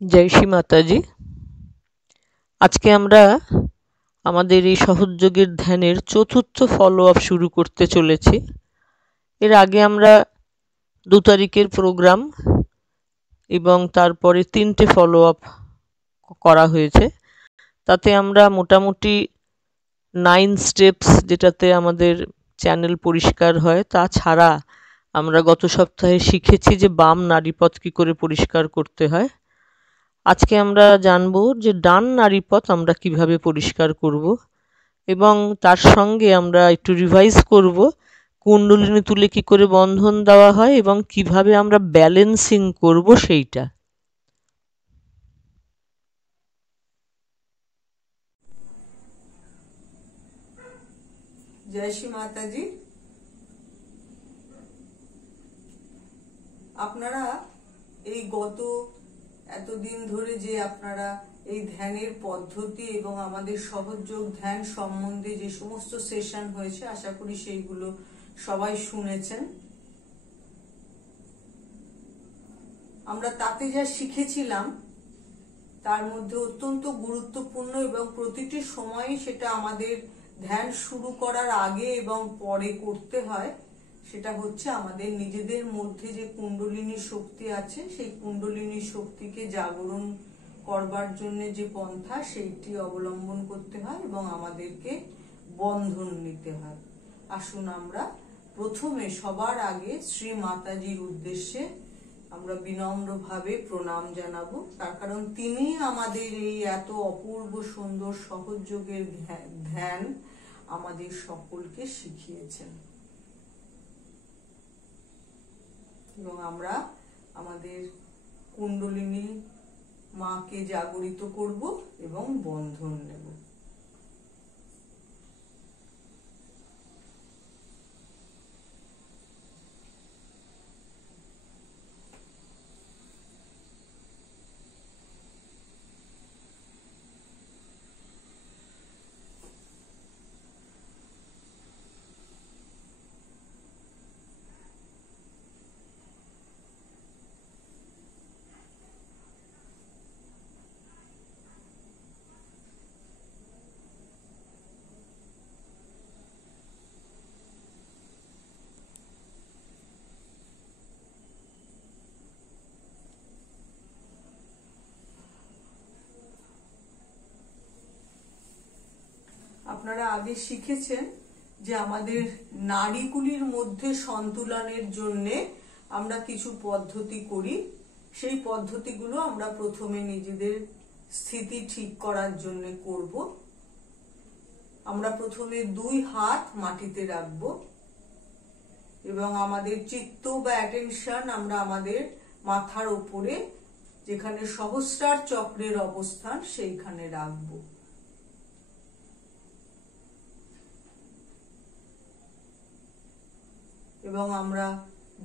জয় শ্রী মাতাজি। আজকে আমরা আমাদের এই সহযোগের ধ্যানের চতুর্থ ফলো আপ শুরু করতে চলেছি। এর আগে আমরা 2 তারিখের প্রোগ্রাম এবং তারপরে 3টে ফলো আপ করা হয়েছে। তাতে আমরা মোটামুটি 9 স্টেপস, যেটাতে আমাদের চ্যানেল পরিষ্কার হয়, তাছাড়া আমরা গত সপ্তাহে শিখেছি যে বাম নাড়িপথ কী করে পরিষ্কার করতে হয়। আজকে আমরা জানবো যে ডান নাড়িপথ আমরা কিভাবে পরিষ্কার করব, এবং তার সঙ্গে আমরা একটু রিভাইজ করব কুণ্ডলিনী তুলে কি করে বন্ধন দেওয়া হয় এবং কিভাবে আমরা ব্যালেন্সিং করব সেইটা। জয় শ্রী মাতাজি। আপনারা এই গত এতদিন ধরে যে আপনারা এই ধ্যানের পদ্ধতি এবং আমাদের সহযোগ ধ্যান সম্বন্ধে যে সমস্ত সেশন হয়েছে, আশা করি সেইগুলো সবাই শুনেছেন। আমরা তাতে যা শিখেছিলাম তার মধ্যে অত্যন্ত গুরুত্বপূর্ণ এবং প্রতিটি সময় সেটা আমাদের ধ্যান শুরু করার আগে এবং পরে করতে হয়, সেটা হচ্ছে আমাদের নিজেদের মধ্যে যে কুণ্ডলিনী শক্তি আছে সেই কুণ্ডলিনী শক্তিকে জাগরণ করবার জন্য যে পন্থা সেইটি অবলম্বন করতে হয় এবং আমাদেরকে বন্ধন নিতে হয়। আসুন আমরা প্রথমে সবার আগে শ্রী মাতাজির উদ্দেশ্যে আমরা বিনম্রভাবে প্রণাম জানাবো, তার কারণ তিনি আমাদের এই এত অপূর্ব সুন্দর সহযোগের ধ্যান আমাদের সকলকে শিখিয়েছেন। এবং আমরা আমাদের কুণ্ডলিনী মাকে জাগরিত করব এবং বন্ধন নেব। আপনারা আগে শিখেছেন যে আমাদের নাড়িগুলির মধ্যে সন্তুলনের জন্য আমরা কিছু পদ্ধতি করি। সেই পদ্ধতিগুলো আমরা প্রথমে নিজেদের স্থিতি ঠিক করার জন্য করব। আমরা প্রথমে 2 হাত মাটিতে রাখব এবং আমাদের চিত্ত বা অ্যাটেনশন আমরা আমাদের মাথার উপরে, যেখানে সহস্রার চক্রের অবস্থান, সেইখানে রাখব। এবং আমরা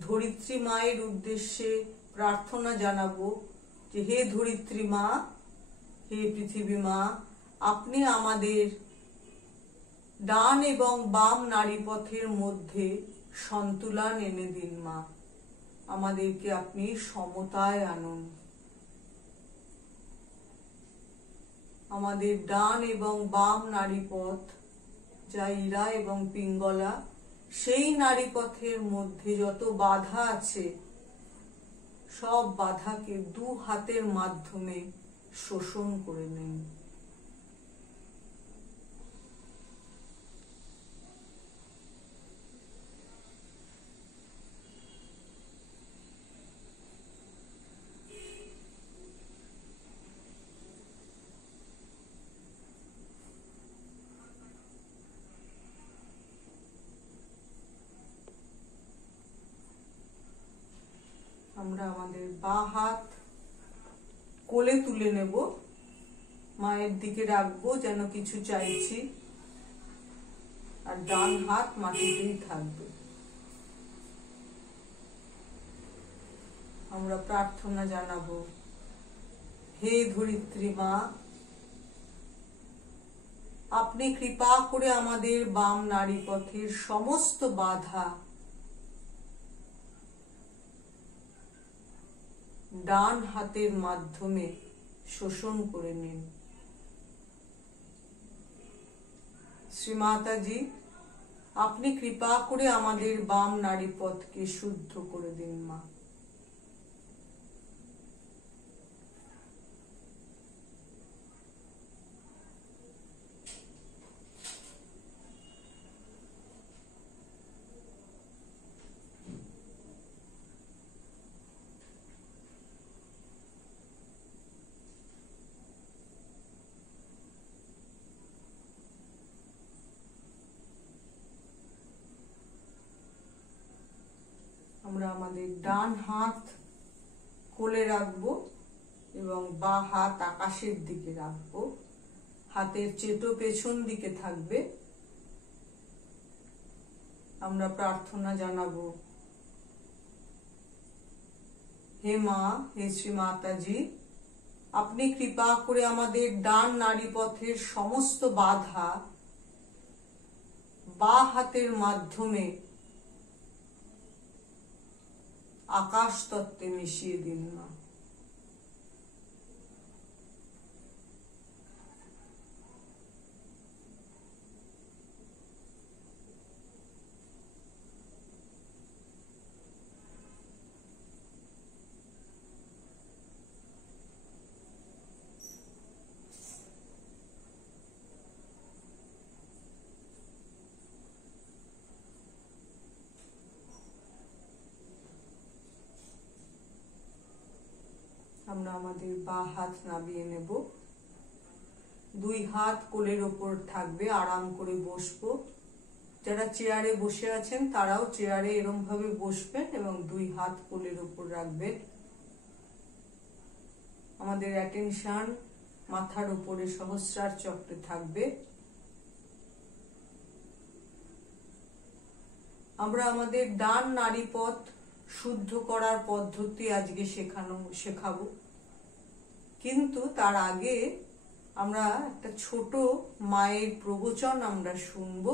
ধরিত্রী মায়ের উদ্দেশ্যে প্রার্থনা জানাবো যে হে ধরিত্রী মা, হে পৃথিবী মা, আপনি আমাদের ডান এবং বাম নাড়িপথের মধ্যে সন্তুলন এনে দিন মা, আমাদেরকে আপনি সমতায় আনুন। আমাদের ডান এবং বাম নাড়িপথ, যা ইরা এবং পিঙ্গলা, সেই নাড়িপথের মধ্যে যত বাধা আছে সব বাধাকে 2 হাতের মাধ্যমে শোষণ করে নিন। আমরা আমাদের বাঁ হাত কোলে তুলে নেব, মায়ের দিকে রাখবো যেন কিছু চাইছি, আর ডান হাত মাটিতেই থাকবে। আমরা প্রার্থনা জানাবো, হে ধরিত্রী মা, আপনি কৃপা করে আমাদের বাম নাড়িপথের সমস্ত বাধা ডান হাতের মাধ্যমে শোষণ করে নিন। শ্রীমাতাজি, আপনি কৃপা করে আমাদের বাম নাড়িপথকে শুদ্ধ করে দিন মা। আমরা আমাদের ডান হাত কোলে রাখবো এবং বাঁ হাত আকাশের দিকে রাখবো। হাতের চেটো পেছন দিকে থাকবে। আমরা প্রার্থনা জানাবো, হে মা, হে শ্রী মাতাজি, আপনি কৃপা করে আমাদের ডান নাড়িপথের সমস্ত বাধা বাঁ হাতের মাধ্যমে আকাশ তত্ত্বে মিশিয়ে দিন না। আমরা আমাদের বাঁ হাত নামিয়ে নেব। দুই হাত কোলের ওপর থাকবে, আরাম করে বসবো। যারা চেয়ারে বসে আছেন তারাও চেয়ারে এরম ভাবে বসবেন এবং দুই হাত কোলের ওপর রাখবেন। আমাদের অ্যাটেনশন মাথার উপরে সহস্রার চক্রে থাকবে। আমরা আমাদের ডান নাড়িপথ শুদ্ধ করার পদ্ধতি আজকে শেখাবো, কিন্তু তার আগে আমরা একটা ছোট মায়ের প্রবচন আমরা শুনবো।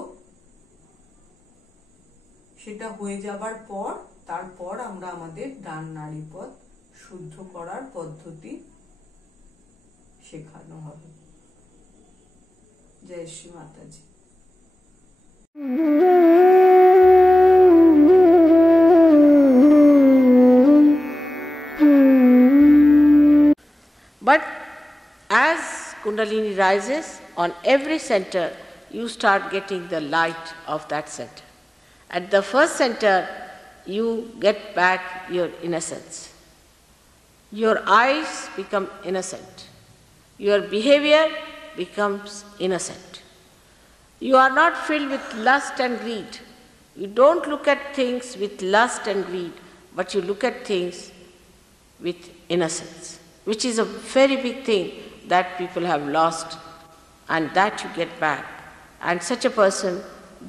সেটা হয়ে যাবার পর তারপর আমরা আমাদের ডান নাড়িপথ শুদ্ধ করার পদ্ধতি শেখানো হবে। জয় শ্রী মাতাজি। But as Kundalini rises, on every center, you start getting the light of that center. At the first center, you get back your innocence. Your eyes become innocent. Your behavior becomes innocent. You are not filled with lust and greed. You don't look at things with lust and greed, but you look at things with innocence, which is a very big thing that people have lost, and that you get back. And such a person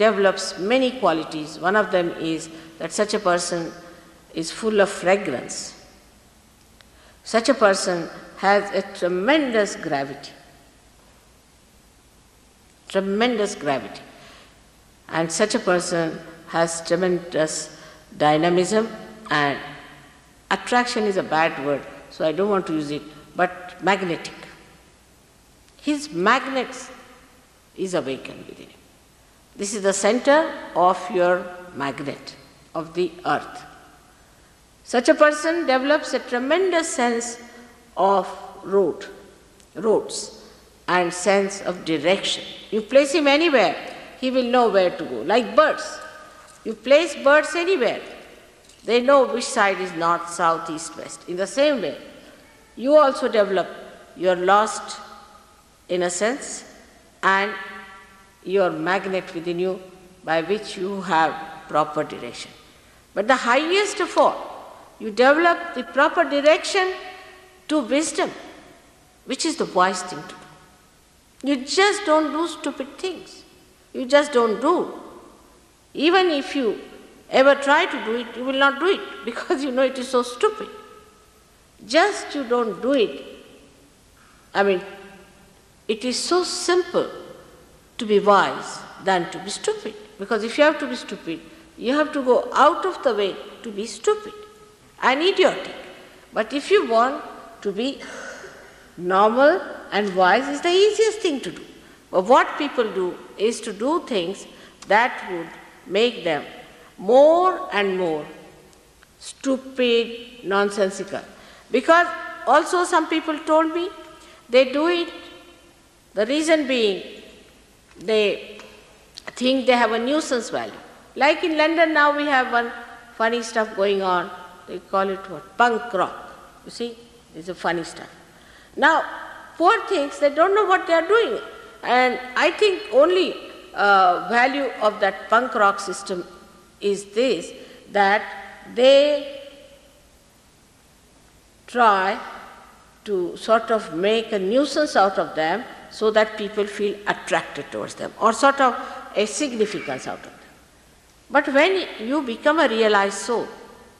develops many qualities. One of them is that such a person is full of fragrance. Such a person has a tremendous gravity. Tremendous gravity. And such a person has tremendous dynamism, and attraction is a bad word, so I don't want to use it, but magnetic. His magnet is awakened within him. This is the center of your magnet, of the earth. Such a person develops a tremendous sense of roads and sense of direction. You place him anywhere, he will know where to go, like birds. You place birds anywhere, they know which side is north, south, east, west. In the same way, you also develop your lost innocence and your magnet within you by which you have proper direction. But the highest of all, you develop the proper direction to wisdom, which is the wise thing to do. You just don't do stupid things. You just don't do. Even if you ever try to do it, you will not do it because you know it is so stupid. Just you don't do it. I mean, it is so simple to be wise than to be stupid. Because if you have to be stupid, you have to go out of the way to be stupid and idiotic. But if you want to be normal and wise, is the easiest thing to do. But what people do is to do things that would make them more and more stupid, nonsensical. Because also some people told me they do it, the reason being they think they have a nuisance value. Like in London now we have one funny stuff going on, they call it what? Punk rock. You see, it's a funny stuff. Now, poor things, they don't know what they are doing. And I think only value of that punk rock system is this, that they try to sort of make a nuisance out of them so that people feel attracted towards them, or sort of a significance out of them. But when you become a realized soul,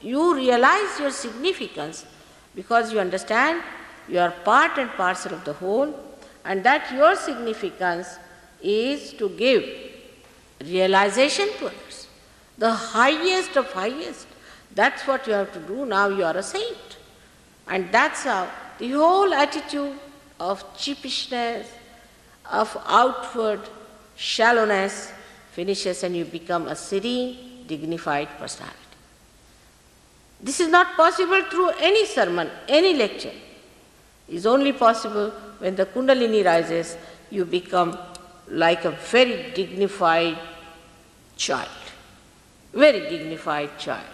you realize your significance because you understand you are part and parcel of the whole, and that your significance is to give realization to others. The highest of highest. That's what you have to do. Now you are a saint. And that's how the whole attitude of cheapishness, of outward shallowness finishes, and you become a serene, dignified personality. This is not possible through any sermon, any lecture. It is only possible when the Kundalini rises, you become like a very dignified child. Very dignified child.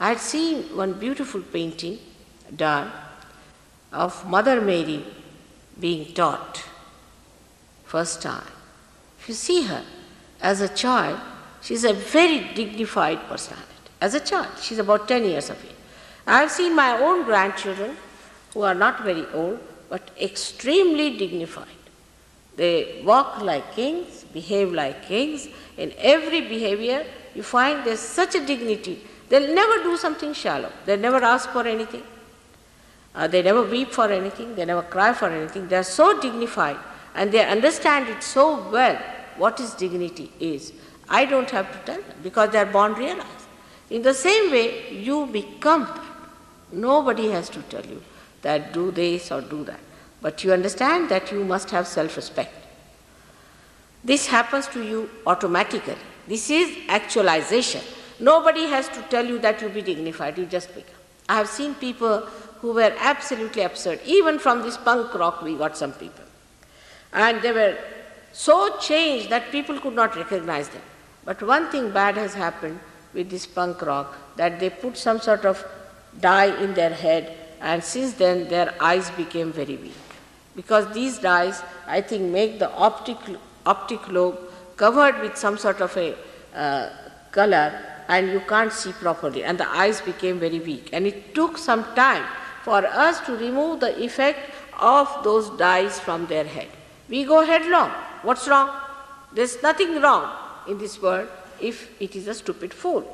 I had seen one beautiful painting done of Mother Mary being taught first time. If you see her as a child, she is a very dignified personality. As a child, she is about 10 years of age. I have seen my own grandchildren who are not very old but extremely dignified. They walk like kings, behave like kings. In every behavior, you find there's such a dignity. They'll never do something shallow. They'll never ask for anything. They never weep for anything. They never cry for anything. They're so dignified and they understand it so well what is dignity is. I don't have to tell them because they're born realized. In the same way, you become that. Nobody has to tell you that do this or do that. But you understand that you must have self-respect. This happens to you automatically. This is actualization. Nobody has to tell you that you be dignified, you just become. I have seen people who were absolutely absurd. Even from this punk rock we got some people. And they were so changed that people could not recognize them. But one thing bad has happened with this punk rock, that they put some sort of dye in their head, and since then their eyes became very weak. Because these dyes, I think, make the optic lobe covered with some sort of a color, and you can't see properly, and the eyes became very weak. And it took some time for us to remove the effect of those dyes from their head. We go headlong. What's wrong? There's nothing wrong in this world if it is a stupid fool.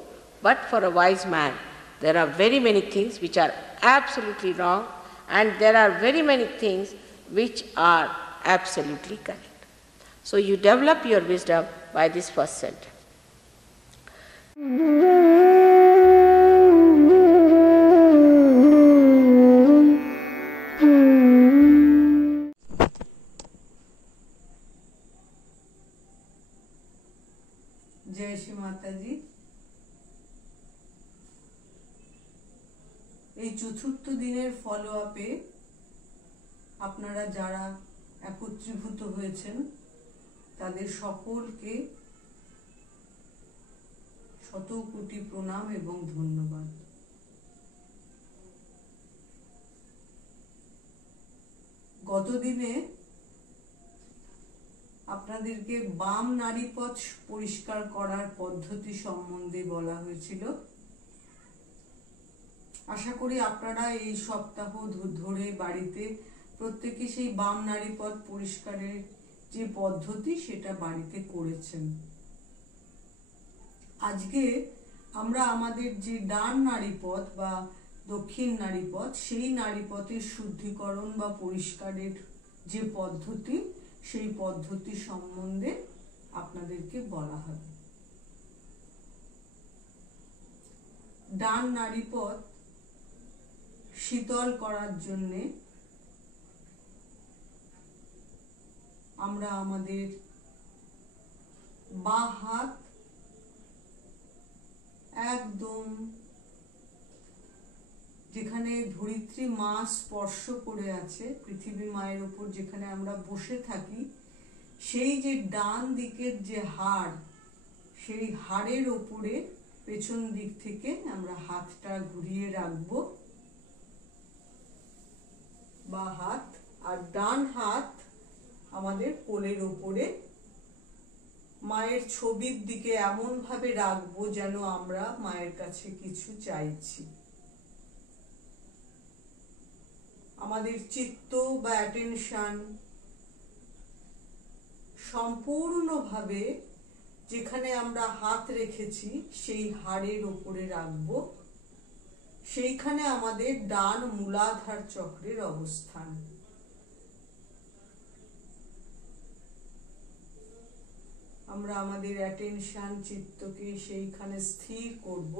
But for a wise man, there are very many things which are absolutely wrong, and there are very many things which are absolutely correct. So you develop your wisdom by this first sentence. जय श्री माता जी। এই চতুর্থ দিনের ফলো আপে আপনারা যারা একত্রীভূত হয়েছেন তাদের সকলকে শত কোটি প্রণাম এবং ধন্যবাদ। গতদিনে আপনাদেরকে বাম নাড়িপথ পরিষ্কার করার পদ্ধতি সম্বন্ধে বলা হয়েছিল। আশা করি আপনারা এই সপ্তাহ ধরে বাড়িতে প্রত্যেকে সেই বাম নাড়িপথ পরিষ্কারের যে পদ্ধতি সেটা বাড়িতে করেছেন। আজকে আমরা আমাদের যে ডান নাড়িপথ বা দক্ষিণ নাড়িপথ, সেই নাড়িপথের শুদ্ধিকরণ বা পরিষ্কারের যে পদ্ধতি, সেই পদ্ধতি সম্বন্ধে আপনাদেরকে বলা হবে। ডান নাড়িপথ শীতল করার জন্যে আমরা আমাদের বাঁ হাত একদম যেখানে ধরিত্রী মা স্পর্শ করে আছে, পৃথিবী মায়ের উপর যেখানে আমরা বসে থাকি, সেই যে ডান দিকের যে হাড়, সেই হাড়ের ওপরে পেছন দিক থেকে আমরা হাতটা ঘুরিয়ে রাখবো, বাঁ হাত, আর ডান হাত আমাদের কোলের ওপরে মায়ের ছবির দিকে এমন ভাবে রাখবো যেন আমরা মায়ের কাছে কিছু চাইছি। আমাদের চিত্ত বা অ্যাটেনশন সম্পূর্ণভাবে যেখানে আমরা হাত রেখেছি সেই হাড়ের ওপরে রাখবো, সেইখানে আমাদের ডান মূলাধার চক্রের অবস্থান। আমরা আমাদের অ্যাটেনশন চিত্তকে সেইখানে স্থির করব।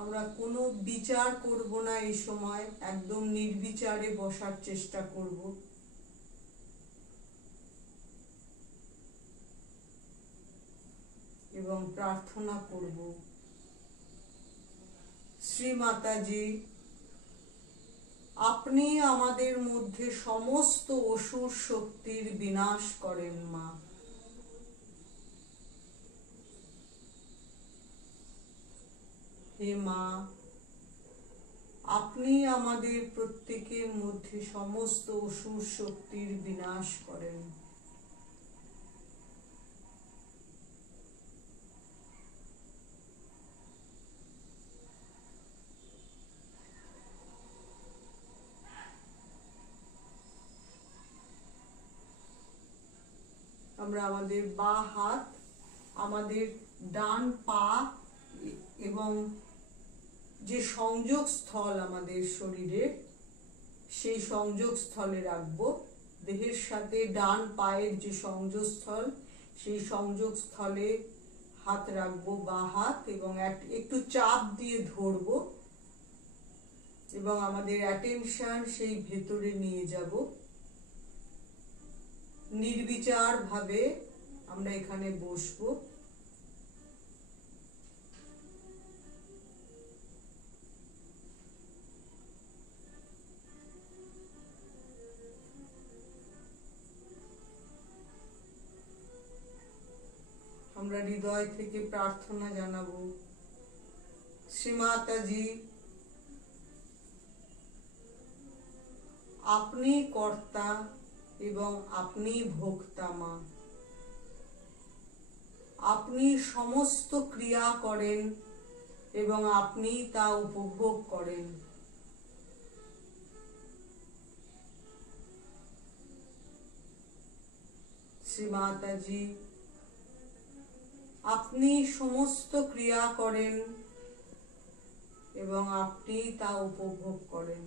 আমরা কোনো বিচার করব না, এই সময় একদম নির্বিচারে বসার চেষ্টা করব। এবং প্রার্থনা করব, শ্রী মাতাজি, আপনি আমাদের মধ্যে সমস্ত অসুর শক্তির বিনাশ করেন মা। হে মা, আপনি আমাদের প্রত্যেকের মধ্যে সমস্ত অসুর শক্তির বিনাশ করেন। আমরা আমাদের বাঁ হাত আমাদের ডান পা এবং যে সংযোগ স্থল আমাদের শরীরের, সেই সংযোগ স্থলে রাখবো। দেহের সাথে ডান পায়ের যে সংযোগ স্থল, সেই সংযোগ স্থলে হাত রাখবো, বাঁ হাত, এবং একটু চাপ দিয়ে ধরবো এবং আমাদের অ্যাটেনশন সেই ভেতরে নিয়ে যাব। নির্বিচার ভাবে আমরা এখানে বসবো। আমরা হৃদয় থেকে প্রার্থনা জানাবো, শ্রীমাতাজি, আপনি কর্তা এবং আপনি ভোক্তা মা। আপনি সমস্ত ক্রিয়া করেন এবং আপনি তা উপভোগ করেন। শ্রীমাতাজি, আপনি সমস্ত ক্রিয়া করেন এবং আপনি তা উপভোগ করেন।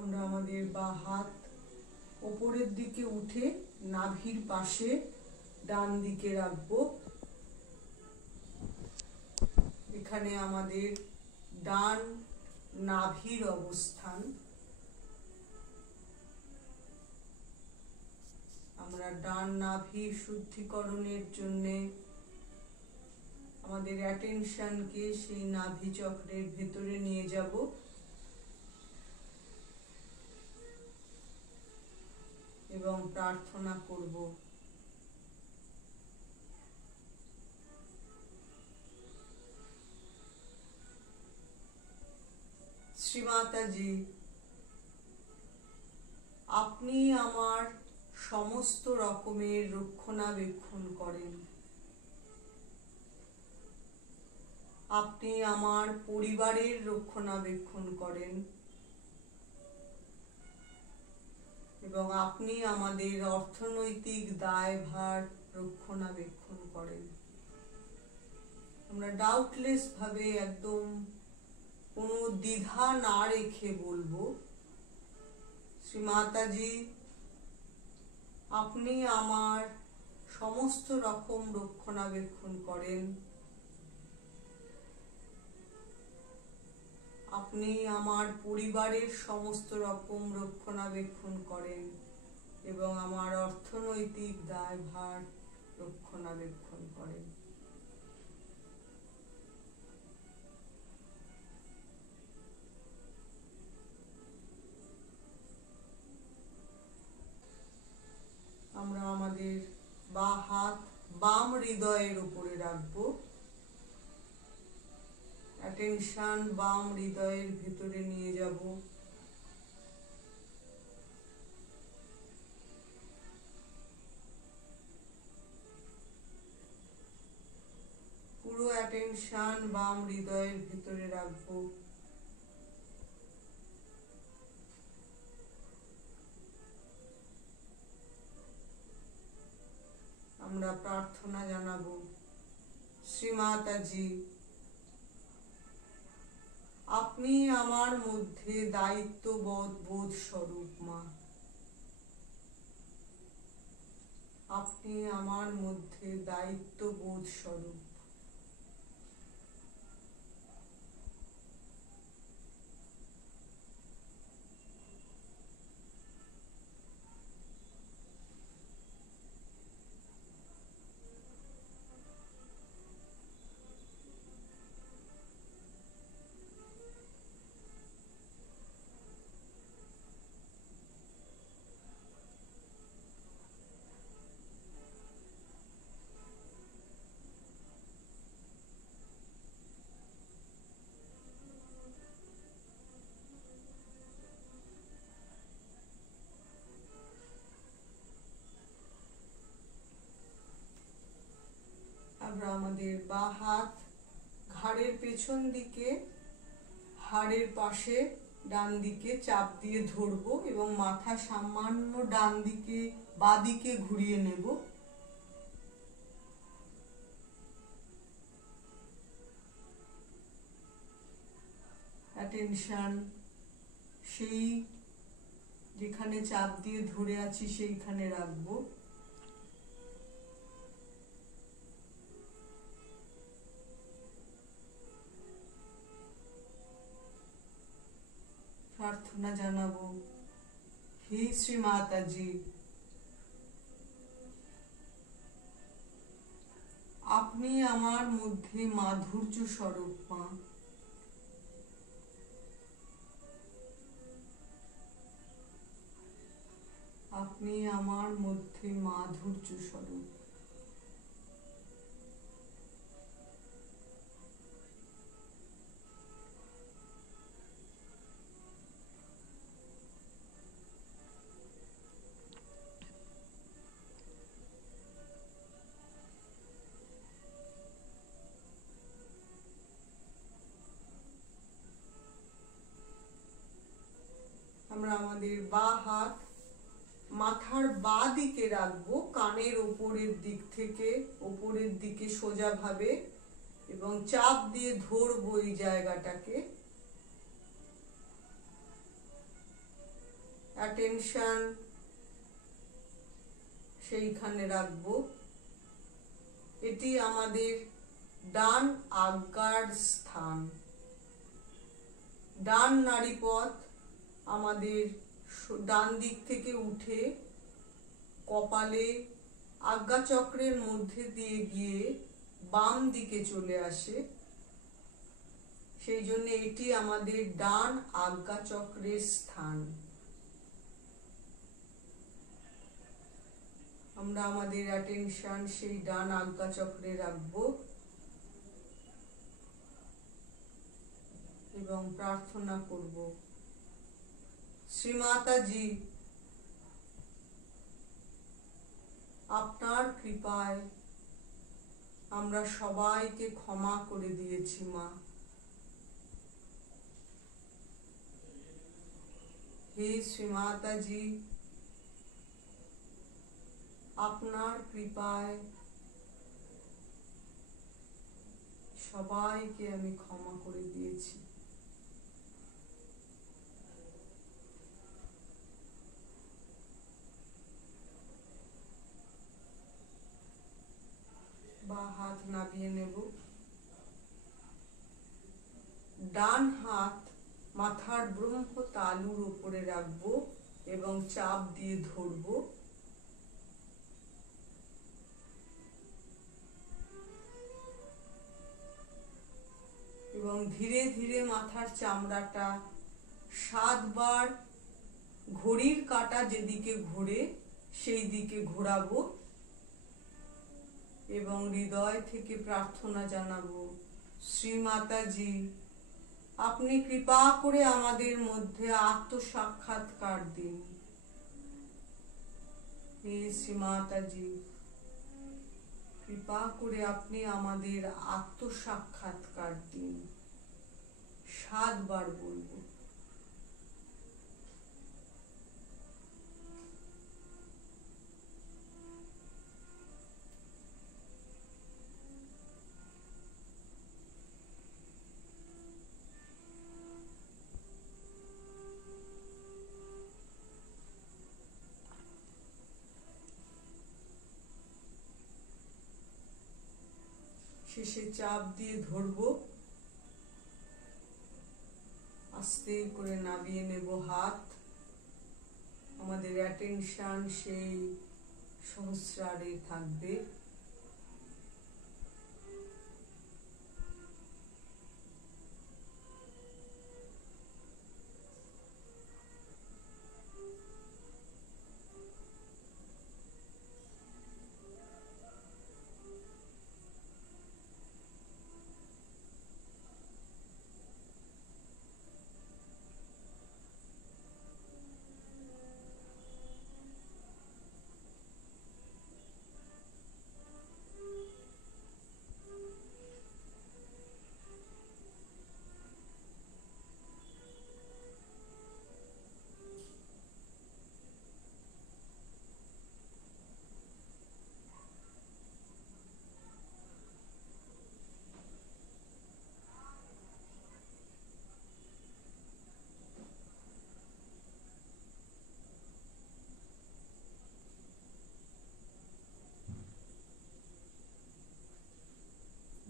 আমরা আমাদের বাঁ হাত উপরের দিকে উঠে নাভির পাশে ডান দিকে রাখবো। এখানে আমাদের ডান নাভির অবস্থান। আমরা ডান নাভির শুদ্ধিকরণের জন্য আমাদের অ্যাটেনশনকে সেই নাভি চক্রের ভেতরে নিয়ে যাব। এবং প্রার্থনা করব, শ্রীমাতাজি, আপনি আমার সমস্ত রকমের রক্ষণাবেক্ষণ করেন। আপনি আমার পরিবারের রক্ষণাবেক্ষণ করেন। এবং আপনি আমাদের অর্থনৈতিক দায়ভার রক্ষণাবেক্ষণ করেন। আমরা ডাউটলেস ভাবে একদম কোনো দ্বিধা না রেখে বলবো, শ্রী মাতাজি, আপনি আমার সমস্ত রকম রক্ষণাবেক্ষণ করেন। আপনি আমার পরিবারের সমস্ত রকম রক্ষণাবেক্ষণ করেন এবং আমার অর্থনৈতিক দায়ভার রক্ষণাবেক্ষণ করেন। আমরা আমাদের বাম হাত বাম হৃদয়ের উপরে রাখবো। অ্যাটেনশন বাম হৃদয়ের ভেতরে নিয়ে যাব। পুরো অ্যাটেনশন বাম হৃদয়ের ভেতরে রাখবো। আমরা প্রার্থনা জানাবো, শ্রী মাতাজি, আপনি আমার মধ্যে দায়িত্ববোধ বোধ স্বরূপ মা। আপনি আমার মধ্যে দায়িত্ববোধ স্বরূপ। আমরা আমাদের বাঁ হাত ঘাড়ের পেছন দিকে, হাড়ের পাশে ডান দিকে চাপ দিয়ে ধরবো এবং মাথা সামান্য ডান দিকে বাঁ দিকে ঘুরিয়ে নেব। অ্যাটেনশন সেই যেখানে চাপ দিয়ে ধরে আছি সেইখানে রাখবো। প্রার্থনা জানাবো, হে শ্রী মাতাজি, আপনি আমার মধ্যে মাধুর্য স্বরূপ মা। আপনি আমার মধ্যে মাধুর্য স্বরূপ। আমরা আমাদের বাঁ হাত মাথার বাঁ দিকে রাখবো, কানের ওপরের দিক থেকে ওপরের দিকে সোজা ভাবে, এবং চাপ দিয়ে ধরবো এই জায়গাটাকে। অ্যাটেনশন সেইখানে রাখবো। এটি আমাদের ডান আজ্ঞার স্থান। ডান নাড়িপথ আমাদের ডান দিক থেকে উঠে কপালে আজ্ঞাচক্রের মধ্যে দিয়ে গিয়ে বাম দিকে চলে আসে। সেই জন্য এটি আমাদের ডান আজ্ঞাচক্রের স্থান। আমরা আমাদের অ্যাটেনশন সেই ডান আজ্ঞাচক্রে রাখবো এবং প্রার্থনা করব, শ্রী মাতাজি, আপনার কৃপায় আমরা সবাইকে ক্ষমা করে দিয়েছি মা। হে শ্রী মাতাজি, আপনার কৃপায় সবাইকে আমি ক্ষমা করে দিয়েছি। বা হাত নামিয়ে নেব, ডান হাত মাথার ব্রহ্ম তালুর উপরে রাখবো এবং চাপ দিয়ে ধরবো। এবং ধীরে ধীরে মাথার চামড়াটা 7 বার ঘড়ির কাঁটা যেদিকে ঘোরে সেই দিকে ঘোরাবো এবং হৃদয় থেকে প্রার্থনা জানাবো, শ্রীমাতাজি আপনি কৃপা করে আমাদের মধ্যে আত্মসাক্ষাৎকার দিন। হে শ্রীমাতাজি, কৃপা করে আপনি আমাদের আত্মসাক্ষাৎকার দিন। 7 বার বলবো। শেষে চাপ দিয়ে ধরবো, আস্তে করে নামিয়ে নেব হাত। আমাদের অ্যাটেনশন সেই সহস্রারে থাকবে।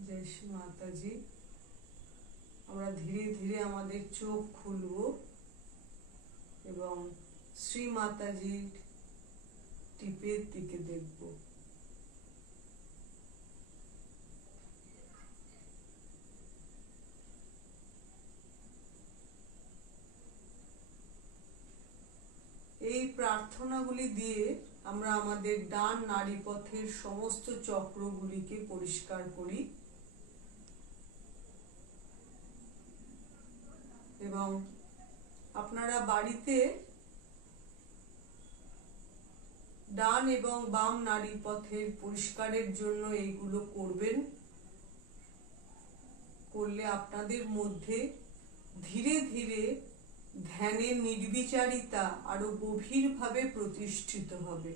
জয় শ্রী মাতাজি। আমরা ধীরে ধীরে আমাদের চোখ খুলব এবং শ্রী মাতাজির টিপের দিকে দেখব। এই প্রার্থনাগুলি দিয়ে আমরা আমাদের ডান নাড়িপথের সমস্ত চক্রগুলিকে পরিষ্কার করি এবং আপনারা বাড়িতে ডান এবং বাম নাড়িপথের পরিষ্কারের জন্য এইগুলো করবেন। করলে আপনাদের মধ্যে ধীরে ধীরে ধ্যানের নির্বিচারিতা আরো গভীরভাবে প্রতিষ্ঠিত হবে।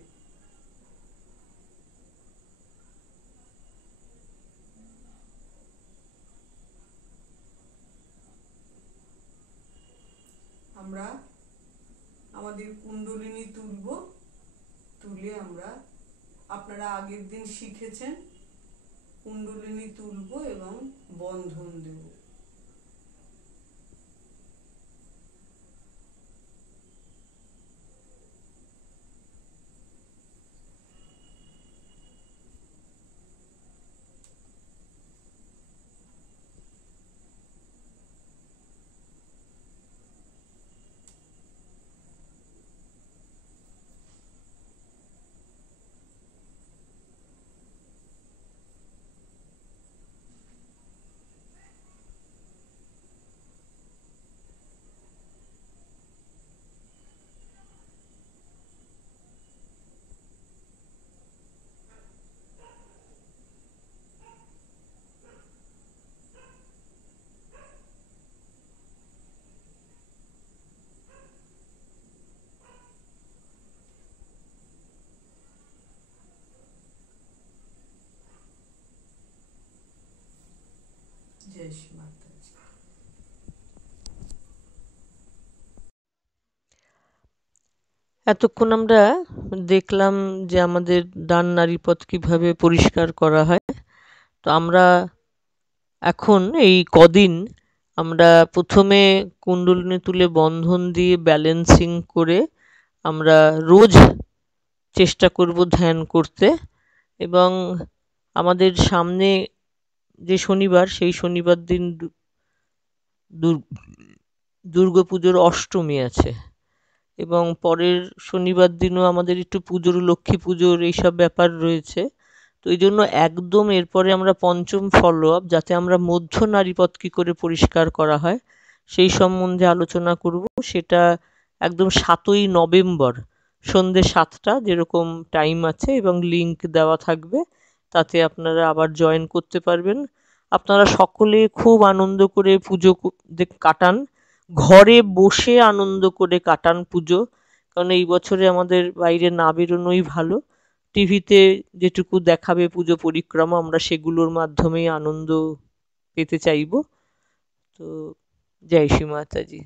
আমরা আমাদের কুণ্ডলিনী তুলব, তুলে আমরা আপনারা আগের দিন শিখেছেন কুণ্ডলিনী তুলব এবং বন্ধন দেব। জয় শ্রী মাতাজি। এতক্ষণ আমরা দেখলাম যে আমাদের ডান নাড়িপথ কিভাবে পরিষ্কার করা হয়। তো আমরা এখন এই কদিন আমরা প্রথমে কুণ্ডলিনী তুলে বন্ধন দিয়ে ব্যালেন্সিং করে আমরা রোজ চেষ্টা করব ধ্যান করতে, এবং আমাদের সামনে যে শনিবার, সেই শনিবার দিন দুর্গাপুজোর অষ্টমী আছে, এবং পরের শনিবার দিনও আমাদের একটু পুজোর, লক্ষ্মী পুজোর এইসব ব্যাপার রয়েছে। তো এই জন্য একদম এরপরে আমরা পঞ্চম ফলো আপ, যাতে আমরা মধ্য নাড়িপথ কী করে পরিষ্কার করা হয় সেই সম্বন্ধে আলোচনা করব। সেটা একদম 7ই নভেম্বর সন্ধ্যে 7টা যেরকম টাইম আছে, এবং লিংক দেওয়া থাকবে, তাতে আপনারা আবার জয়েন করতে পারবেন। আপনারা সকলে খুব আনন্দ করে পুজো কাটান, ঘরে বসে আনন্দ করে কাটান পুজো, কারণ এই বছরে আমাদের বাইরে না বেরোনোই ভালো। টিভিতে যেটুকু দেখাবে পুজো পরিক্রমা, আমরা সেগুলোর মাধ্যমেই আনন্দ পেতে চাইব। তো জয় শ্রী মাতাজি।